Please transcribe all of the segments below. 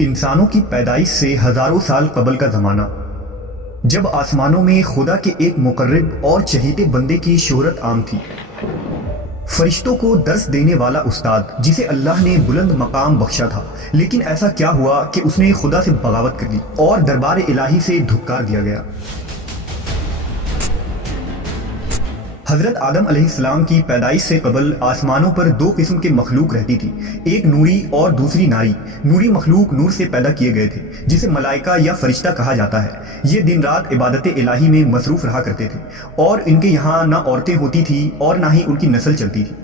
انسانوں کی پیدائش سے ہزاروں سال قبل کا زمانہ، جب آسمانوں میں خدا کے ایک مقرب اور چہیتے بندے کی شہرت عام تھی، فرشتوں کو درس دینے والا استاد جسے اللہ نے بلند مقام بخشا تھا، لیکن ایسا کیا ہوا کہ اس نے خدا سے بغاوت کر دی اور دربار الہی سے دھکار دیا گیا۔ حضرت آدم علیہ السلام کی پیدائش سے قبل آسمانوں پر دو قسم کے مخلوق رہتی تھی، ایک نوری اور دوسری ناری۔ نوری مخلوق نور سے پیدا کیے گئے تھے جسے ملائکہ یا فرشتہ کہا جاتا ہے۔ یہ دن رات عبادت الہی میں مصروف رہا کرتے تھے اور ان کے یہاں نہ عورتیں ہوتی تھیں اور نہ ہی ان کی نسل چلتی تھی۔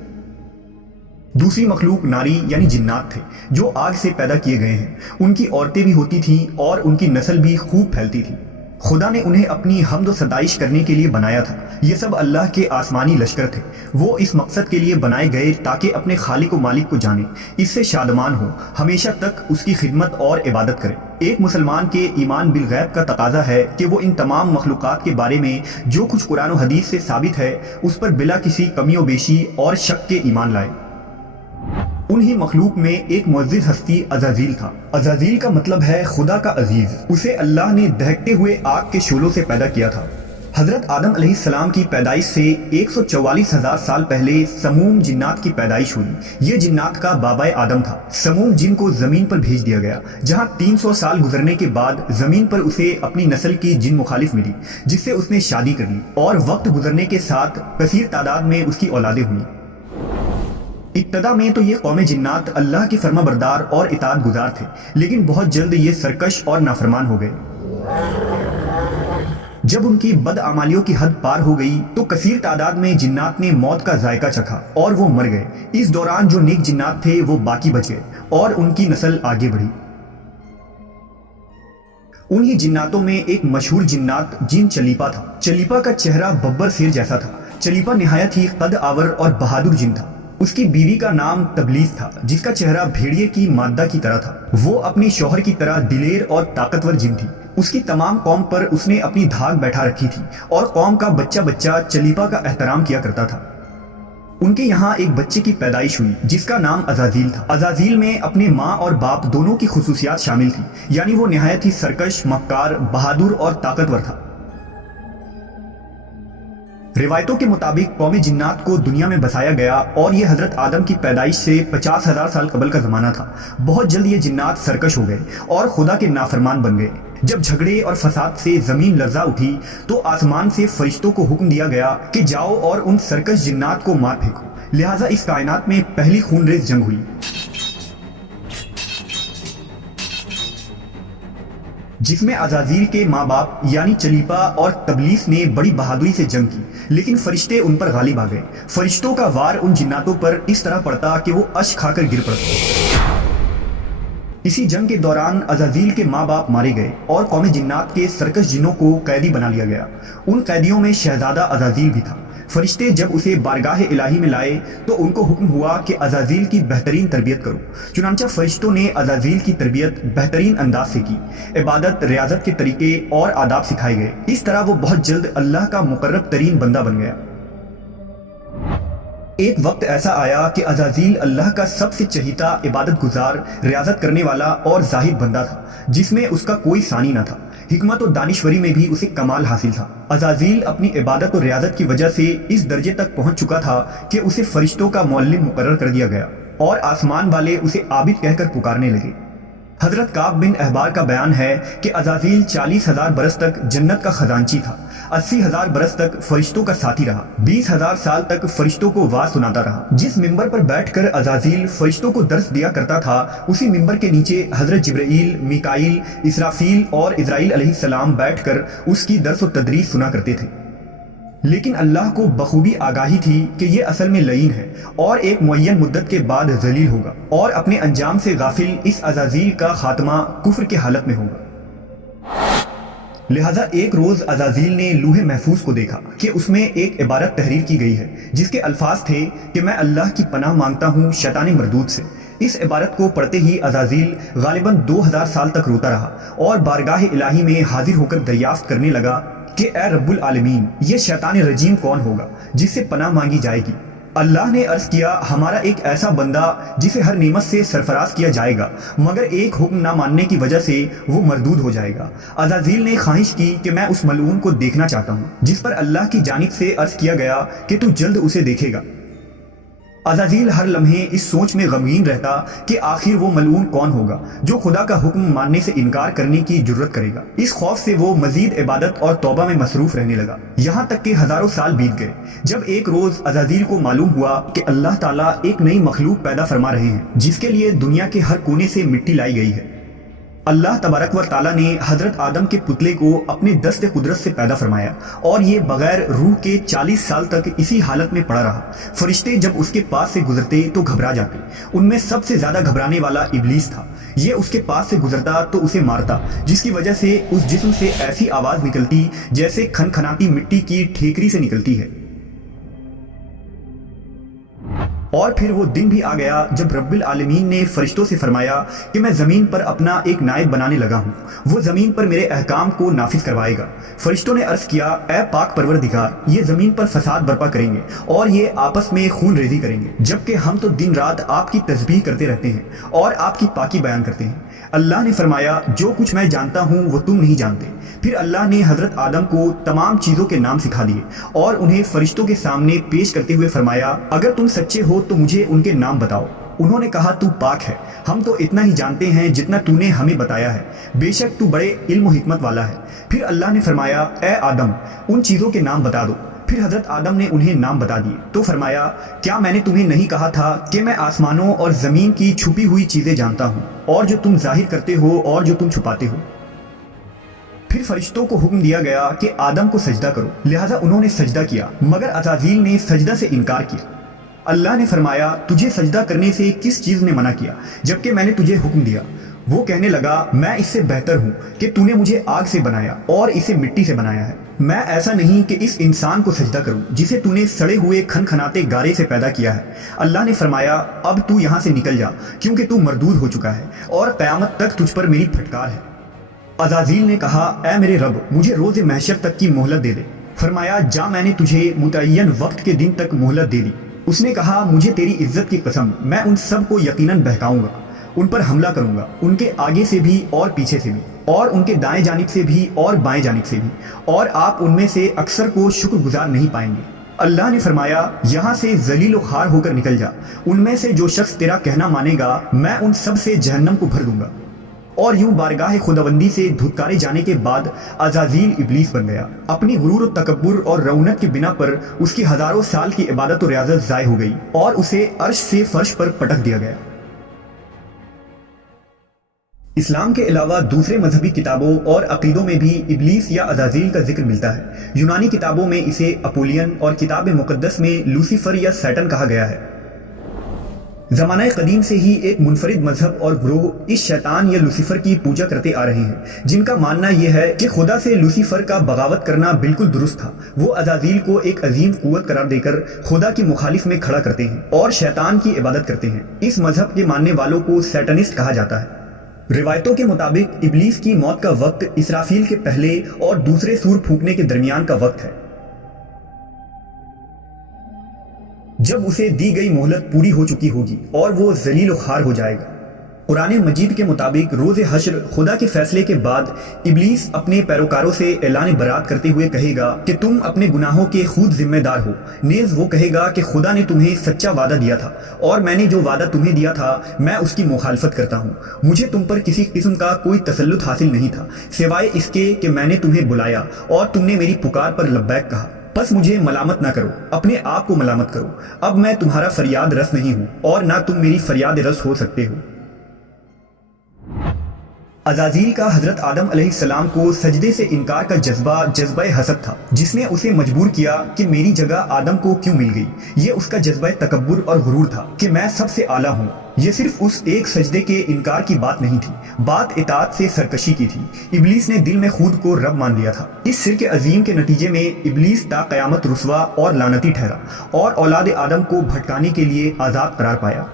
دوسری مخلوق ناری یعنی جنات تھے جو آگ سے پیدا کیے گئے ہیں۔ ان کی عورتیں بھی ہوتی تھیں اور ان کی نسل بھی خوب پھیلتی تھی۔ خدا نے انہیں اپنی حمد و ستائش کرنے کے لیے بنایا تھا۔ یہ سب اللہ کے آسمانی لشکر تھے۔ وہ اس مقصد کے لیے بنائے گئے تاکہ اپنے خالق و مالک کو جانیں، اس سے شادمان ہوں، ہمیشہ تک اس کی خدمت اور عبادت کریں۔ ایک مسلمان کے ایمان بالغیب کا تقاضا ہے کہ وہ ان تمام مخلوقات کے بارے میں جو کچھ قرآن و حدیث سے ثابت ہے اس پر بلا کسی کمی و بیشی اور شک کے ایمان لائے۔ انہی مخلوق میں ایک معزز ہستی عزازیل تھا۔ عزازیل کا مطلب ہے خدا کا عزیز۔ اسے اللہ نے دہکتے ہوئے آگ کے شعلوں سے پیدا کیا تھا۔ حضرت آدم علیہ السلام کی پیدائش سے 144,000 سال پہلے سموم جنات کی پیدائش ہوئی۔ یہ جنات کا بابا آدم تھا۔ سموم جن کو زمین پر بھیج دیا گیا، جہاں 300 سال گزرنے کے بعد زمین پر اسے اپنی نسل کی جن مخالف ملی، جس سے اس نے شادی کر لی اور وقت گزرنے کے ساتھ کثیر تعداد میں اس کی اولادیں ہوئیں۔ ابتدا میں تو یہ قوم جنات اللہ کے فرما بردار اور اطاعت گزار تھے، لیکن بہت جلد یہ سرکش اور نافرمان ہو گئے۔ جب ان کی بدعمالیوں کی حد پار ہو گئی تو کثیر تعداد میں جنات نے موت کا ذائقہ چکھا اور وہ مر گئے۔ اس دوران جو نیک جنات تھے وہ باقی بچ گئے اور ان کی نسل آگے بڑھی۔ انہی جناتوں میں ایک مشہور جنات جن چلیپا تھا۔ چلیپا کا چہرہ ببر شیر جیسا تھا۔ چلیپا نہایت ہی قد آور اور بہادر جن تھا۔ اس کی بیوی کا نام تبلیس تھا، جس کا چہرہ بھیڑیے کی مادہ کی طرح تھا۔ وہ اپنی شوہر کی طرح دلیر اور طاقتور جن تھی۔ اس کی تمام قوم پر اس نے اپنی دھاک بیٹھا رکھی تھی اور قوم کا بچہ بچہ چلیپا کا احترام کیا کرتا تھا۔ ان کے یہاں ایک بچے کی پیدائش ہوئی جس کا نام عزازیل تھا۔ عزازیل میں اپنے ماں اور باپ دونوں کی خصوصیات شامل تھی، یعنی وہ نہایت ہی سرکش، مکار، بہادر اور طاقتور تھا۔ روایتوں کے مطابق قوم جنات کو دنیا میں بسایا گیا اور یہ حضرت آدم کی پیدائش سے 50,000 سال قبل کا زمانہ تھا۔ بہت جلد یہ جنات سرکش ہو گئے اور خدا کے نافرمان بن گئے۔ جب جھگڑے اور فساد سے زمین لرزا اٹھی تو آسمان سے فرشتوں کو حکم دیا گیا کہ جاؤ اور ان سرکش جنات کو مار پھینکو۔ لہٰذا اس کائنات میں پہلی خون ریز جنگ ہوئی، جس میں عزازیل کے ماں باپ یعنی چلیپا اور تبلیس نے بڑی بہادری سے جنگ کی، لیکن فرشتے ان پر غالب آ گئے۔ فرشتوں کا وار ان جناتوں پر اس طرح پڑتا کہ وہ اشک کھا کر گر پڑتے۔ اسی جنگ کے دوران عزازیل کے ماں باپ مارے گئے اور قوم جنات کے سرکش جنوں کو قیدی بنا لیا گیا۔ ان قیدیوں میں شہزادہ عزازیل بھی تھا۔ فرشتے جب اسے بارگاہ الہی میں لائے تو ان کو حکم ہوا کہ عزازیل کی بہترین تربیت کرو۔ چنانچہ فرشتوں نے عزازیل کی تربیت بہترین انداز سے کی۔ عبادت، ریاضت کے طریقے اور آداب سکھائے گئے۔ اس طرح وہ بہت جلد اللہ کا مقرب ترین بندہ بن گیا۔ ایک وقت ایسا آیا کہ عزازیل اللہ کا سب سے چہیتا، عبادت گزار، ریاضت کرنے والا اور زاہد بندہ تھا، جس میں اس کا کوئی ثانی نہ تھا۔ حکمت و دانشوری میں بھی اسے کمال حاصل تھا۔ عزازیل اپنی عبادت و ریاضت کی وجہ سے اس درجے تک پہنچ چکا تھا کہ اسے فرشتوں کا معلم مقرر کر دیا گیا اور آسمان والے اسے عابد کہہ کر پکارنے لگے۔ حضرت کعب بن احبار کا بیان ہے کہ عزازیل 40,000 برس تک جنت کا خزانچی تھا، 80,000 برس تک فرشتوں کا ساتھی رہا، 20,000 سال تک فرشتوں کو واز سناتا رہا۔ جس ممبر پر بیٹھ کر عزازیل فرشتوں کو درس دیا کرتا تھا، اسی ممبر کے نیچے حضرت جبرائیل، میکائیل، اسرافیل اور اسرائیل علیہ السلام بیٹھ کر اس کی درس و تدریس سنا کرتے تھے۔ لیکن اللہ کو بخوبی آگاہی تھی کہ یہ اصل میں لعین ہے اور ایک معین مدت کے بعد ذلیل ہوگا، اور اپنے انجام سے غافل اس عزازیل کا خاتمہ کفر کے حالت میں ہوگا۔ لہٰذا ایک روز عزازیل نے لوح محفوظ کو دیکھا کہ اس میں ایک عبارت تحریر کی گئی ہے جس کے الفاظ تھے کہ میں اللہ کی پناہ مانگتا ہوں شیطان مردود سے۔ اس عبارت کو پڑھتے ہی عزازیل غالباً 2000 سال تک روتا رہا اور بارگاہ الہی میں حاضر ہو کر دریافت کرنے لگا کہ اے رب العالمین، یہ شیطان رجیم کون ہوگا جس سے پناہ مانگی جائے گی؟ اللہ نے عرض کیا ہمارا ایک ایسا بندہ جسے ہر نعمت سے سرفراز کیا جائے گا مگر ایک حکم نہ ماننے کی وجہ سے وہ مردود ہو جائے گا۔ عزازیل نے خواہش کی کہ میں اس ملعون کو دیکھنا چاہتا ہوں، جس پر اللہ کی جانب سے عرض کیا گیا کہ تو جلد اسے دیکھے گا۔ عزازیل ہر لمحے اس سوچ میں غمگین رہتا کہ آخر وہ ملعون کون ہوگا جو خدا کا حکم ماننے سے انکار کرنے کی جرت کرے گا۔ اس خوف سے وہ مزید عبادت اور توبہ میں مصروف رہنے لگا، یہاں تک کہ ہزاروں سال بیت گئے۔ جب ایک روز عزازیل کو معلوم ہوا کہ اللہ تعالیٰ ایک نئی مخلوق پیدا فرما رہے ہیں جس کے لیے دنیا کے ہر کونے سے مٹی لائی گئی ہے، اللہ تبارک و تعالیٰ نے حضرت آدم کے پتلے کو اپنے دست قدرت سے پیدا فرمایا اور یہ بغیر روح کے 40 سال تک اسی حالت میں پڑا رہا۔ فرشتے جب اس کے پاس سے گزرتے تو گھبرا جاتے، ان میں سب سے زیادہ گھبرانے والا ابلیس تھا۔ یہ اس کے پاس سے گزرتا تو اسے مارتا، جس کی وجہ سے اس جسم سے ایسی آواز نکلتی جیسے کھنکھناتی مٹی کی ٹھیکری سے نکلتی ہے۔ اور پھر وہ دن بھی آ گیا جب رب العالمین نے فرشتوں سے فرمایا کہ میں زمین پر اپنا ایک نائب بنانے لگا ہوں، وہ زمین پر میرے احکام کو نافذ کروائے گا۔ فرشتوں نے عرض کیا اے پاک پروردگار، یہ زمین پر فساد برپا کریں گے اور یہ آپس میں خون ریزی کریں گے، جبکہ ہم تو دن رات آپ کی تسبیح کرتے رہتے ہیں اور آپ کی پاکی بیان کرتے ہیں۔ اللہ نے فرمایا جو کچھ میں جانتا ہوں وہ تم نہیں جانتے۔ پھر اللہ نے حضرت آدم کو تمام چیزوں کے نام سکھا دیے اور انہیں فرشتوں کے سامنے پیش کرتے ہوئے فرمایا اگر تم سچے ہو تو مجھے ان کے نام بتاؤ۔ انہوں نے کہا تو پاک ہے، ہم تو اتنا ہی جانتے ہیں جتنا تو نے ہمیں بتایا ہے، بے شک تو بڑے علم و حکمت والا ہے۔ پھر اللہ نے فرمایا اے آدم ان چیزوں کے نام بتا دو۔ پھر حضرت آدم نے انہیں نام بتا دیے تو فرمایا کیا میں نے تمہیں نہیں کہا تھا کہ میں آسمانوں اور زمین کی چھپی ہوئی چیزیں جانتا ہوں، اور جو تم ظاہر کرتے ہو اور جو تم چھپاتے ہو۔ پھر فرشتوں کو حکم دیا گیا کہ آدم کو سجدہ کرو، لہٰذا انہوں نے سجدہ کیا مگر عزازیل نے سجدہ سے انکار کیا۔ اللہ نے فرمایا تجھے سجدہ کرنے سے کس چیز نے منع کیا جبکہ میں نے تجھے حکم دیا؟ وہ کہنے لگا میں اس سے بہتر ہوں کہ تو نے مجھے آگ سے بنایا اور اسے مٹی سے بنایا ہے۔ میں ایسا نہیں کہ اس انسان کو سجدہ کروں جسے تو نے سڑے ہوئے کھنکھناتے گارے سے پیدا کیا ہے۔ اللہ نے فرمایا اب تو یہاں سے نکل جا کیونکہ تو مردود ہو چکا ہے اور قیامت تک تجھ پر میری پھٹکار ہے۔ عزازیل نے کہا اے میرے رب مجھے روز محشر تک کی مہلت دے دے۔ فرمایا جا میں نے تجھے متعین وقت کے دن تک مہلت دے دی۔ اس نے کہا مجھے تیری عزت کی قسم میں ان سب کو یقیناً بہکاؤں گا، ان پر حملہ کروں گا، ان کے آگے سے بھی اور پیچھے سے بھی، اور ان کے دائیں جانب سے بھی اور بائیں جانب سے بھی، اور آپ ان میں سے اکثر کو شکر گزار نہیں پائیں گے۔ اللہ نے فرمایا یہاں سے ذلیل و خوار ہو کر نکل جا، ان میں سے جو شخص تیرا کہنا مانے گا میں ان سب سے جہنم کو بھر دوں گا۔ اور یوں بارگاہ خداوندی سے دھتکارے جانے کے بعد عزازیل ابلیس بن گیا۔ اپنی غرور و تکبر اور رونق کی بنا پر اس کی ہزاروں سال کی عبادت و ریاضت ضائع ہو گئی اور اسے عرش سے فرش پر پٹک دیا گیا۔ اسلام کے علاوہ دوسرے مذہبی کتابوں اور عقیدوں میں بھی ابلیس یا عزازیل کا ذکر ملتا ہے۔ یونانی کتابوں میں اسے اپولین اور کتاب مقدس میں لوسیفر یا سیٹن کہا گیا ہے۔ زمانہ قدیم سے ہی ایک منفرد مذہب اور گروہ اس شیطان یا لوسیفر کی پوجا کرتے آ رہے ہیں، جن کا ماننا یہ ہے کہ خدا سے لوسیفر کا بغاوت کرنا بالکل درست تھا۔ وہ عزازیل کو ایک عظیم قوت قرار دے کر خدا کی مخالف میں کھڑا کرتے ہیں اور شیطان کی عبادت کرتے ہیں۔ اس مذہب کے ماننے والوں کو سیٹنسٹ کہا جاتا ہے۔ روایتوں کے مطابق ابلیس کی موت کا وقت اسرافیل کے پہلے اور دوسرے سور پھونکنے کے درمیان کا وقت ہے، جب اسے دی گئی مہلت پوری ہو چکی ہوگی اور وہ ذلیل و خوار ہو جائے گا۔ قرآن مجید کے مطابق روز حشر خدا کے فیصلے کے بعد ابلیس اپنے پیروکاروں سے اعلان برات کرتے ہوئے کہے گا کہ تم اپنے گناہوں کے خود ذمہ دار ہو۔ نیز وہ کہے گا کہ خدا نے تمہیں سچا وعدہ دیا تھا اور میں نے جو وعدہ تمہیں دیا تھا میں اس کی مخالفت کرتا ہوں۔ مجھے تم پر کسی قسم کا کوئی تسلط حاصل نہیں تھا سوائے اس کے کہ میں نے تمہیں بلایا اور تم نے میری پکار پر لبیک کہا۔ بس مجھے ملامت نہ کرو، اپنے آپ کو ملامت کرو۔ اب میں تمہارا فریاد رس نہیں ہوں اور نہ تم میری فریاد رس ہو سکتے ہو۔ عزازیل کا حضرت آدم علیہ السلام کو سجدے سے انکار کا جذبہ حسد تھا، جس نے اسے مجبور کیا کہ میری جگہ آدم کو کیوں مل گئی۔ یہ اس کا جذبہ تکبر اور غرور تھا کہ میں سب سے اعلیٰ ہوں۔ یہ صرف اس ایک سجدے کے انکار کی بات نہیں تھی، بات اطاعت سے سرکشی کی تھی۔ ابلیس نے دل میں خود کو رب مان لیا تھا۔ اس شرک عظیم کے نتیجے میں ابلیس تا قیامت رسوا اور لعنتی ٹھہرا اور اولاد آدم کو بھٹکانے کے لیے آزاد قرار پایا۔